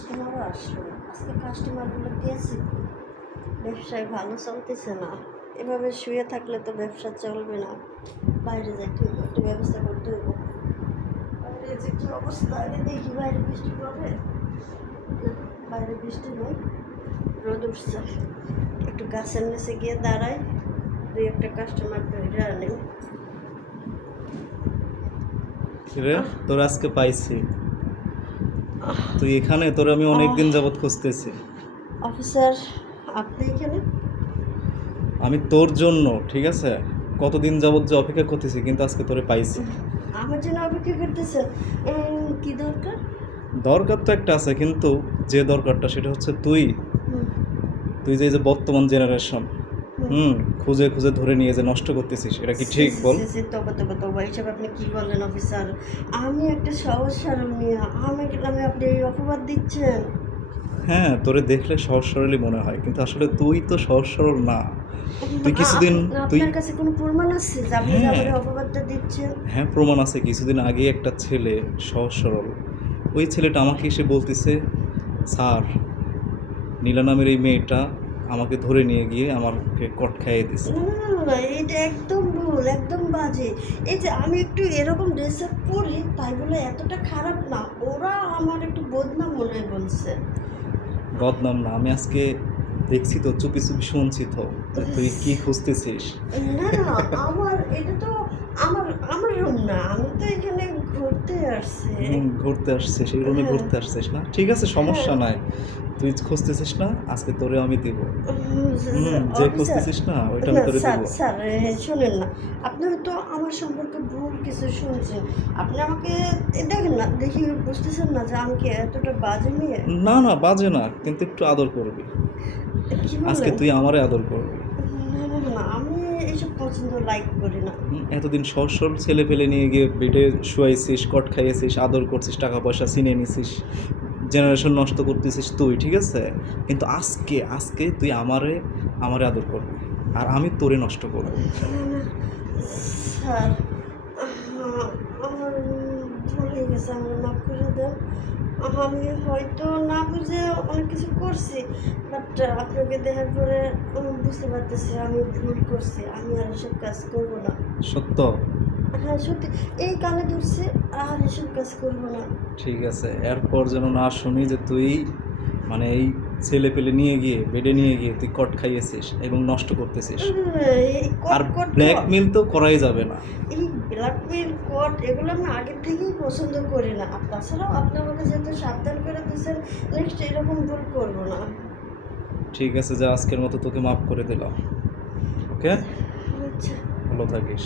কাস্টমারও আসলো না। আজকে কাস্টমারগুলো গেছে কই? ব্যবসায় ভালো চলতেছে না। এভাবে শুয়ে থাকলে তো ব্যবসা চলবে না। বাইরে যাইতে হইব, একটা ব্যবস্থা করতে হইব। বাইরে যে কি অবস্থা, আগে দেখি বাইরে বৃষ্টি পড়ে। না, বাইরে বৃষ্টি নেই, রোদ উঠছে। একটু গাছের নিচে গিয়ে দাঁড়াই, দুই একটা কাস্টমার ধরে আনে। রে তোর আজকে পাইছি। তুই এখানে, তোর আমি অনেকদিন যাবত খুঁজতেছি। অফিসার, আপনি এখানে? আমি তোর জন্য, ঠিক আছে, কতদিন যাবত যে অপেক্ষা করতেছি, কিন্তু আজকে তোরে পাইছি। আমার জন্য অপেক্ষা করতেছেন? কি দরকার? দরকার তো একটা আছে, কিন্তু যে দরকারটা সেটা হচ্ছে তুই হুম, তুই যে এই যে বর্তমান জেনারেশন খুঁজে খুঁজে ধরে নিয়ে যে নষ্ট করতেছিস, এটা কি ঠিক বল? তবে তবে তবে এইসব আপনি কি বলেন অফিসার? আমি একটা সহজ সরল মেয়ে, আমি নামে আপনি এই অপবাদ দিচ্ছেন? হ্যাঁ, তোরে দেখলে সহজ সরলই মনে হয়, কিন্তু আসলে তুই তো সহজ সরল না। তুই কিছুদিন তুই আপনার কাছে কোনো প্রমাণ আছে যে আপনি যে হ্যাঁ আমার এই অপবাদটা দিচ্ছেন? হ্যাঁ, প্রমাণ আছে। কিছুদিন আগে একটা ছেলে, সহজ সরল, ওই ছেলেটা আমাকে এসে বলতেছে, স্যার, নীলা নামের এই মেয়েটা আমাকে ধরে নিয়ে গিয়ে আমাকে কট খাইয়ে দিছে। না না না না, এটা একদম ভুল, একদম বাজে। এই যে আমি একটু এরকম ড্রেস আপ পরি তাই বলে এতটা খারাপ না। ওরা আমার একটু বদনাম মনে হয় বলছে। বদনাম না, আমি আজকে দেখছি তো, চুপি চুপি শুনছি তো যে তুই কি খুঁজতেছিস। না না, আমার এটা তো আমার আমার রুম না, আমি তো এখানে ঘুরতে আসছি। ঘুরতে আসছিস, এই রুমে হ্যাঁ। ঘুরতে আসছিস না? ঠিক আছে, সমস্যা নাই। তুই খুঁজতেছিস না, আজকে তোরে আমি দিব। যে অফিসার, খুঁজতেছিস না, ওইটা আমি না তোরে স্যার দিব। স্যার, শোনেন না, আপনারা তো আমার সম্পর্কে ভুল কিছু শুনছেন। আপনি আমাকে দেখেন না, দেখি বুঝতেছেন না যে আমি কি এতটা বাজে মেয়ে? না না, বাজে না, কিন্তু একটু আদর করবি। কি আজকে বলেন? তুই আমারে আদর করবি। না না না, আমি এইসব পছন্দ লাইক করি না। এতদিন সহজ সরল ছেলে পেলে নিয়ে গিয়ে বেডে শুয়াইছিস, কট খাইয়েছিস, আদর করছিস, টাকা পয়সা ছিনিয়ে নিছিস, জেনারেশন নষ্ট করতেছিস তুই, ঠিক আছে, কিন্তু আজকে আজকে তুই আমারে আমারে আদর করবি, আর আমি তোরে নষ্ট করবো। না না স্যার, আমার ভুল হয়ে গেছে, আমার মাফ করে দেন। আমি হয়তো না বুঝে অনেক কিছু করছি, বাট আপনাকে দেখার পরে বুঝতে পারতেছি আমি ভুল করছি। আমি আর এসব কাজ করবো না। সত্য? হ্যাঁ সত্যি, এই কানে ধরছি, আর এসব কাজ করবো না। ঠিক আছে, এরপর যেন না শুনি যে তুই মানে এই ছেলে পেলে নিয়ে গিয়ে বেডে নিয়ে গিয়ে তুই কট খাইয়েছিস এবং নষ্ট করতেছিস। এই আর কট কট ব্ল্যাকমেল তো করাই যাবে না। এই ব্ল্যাকমেল কোড এগুলো আমি আগের থেকেই পছন্দ করি না। আর তাছাড়াও আপনি আমাকে যেহেতু সাবধান করে দিয়েছেন, নেক্সট এরকম ভুল করবো না। ঠিক আছে, যা, আজকের মতো তোকে মাফ করে দিলাম। ওকে, আচ্ছা। ভালো থাকিস।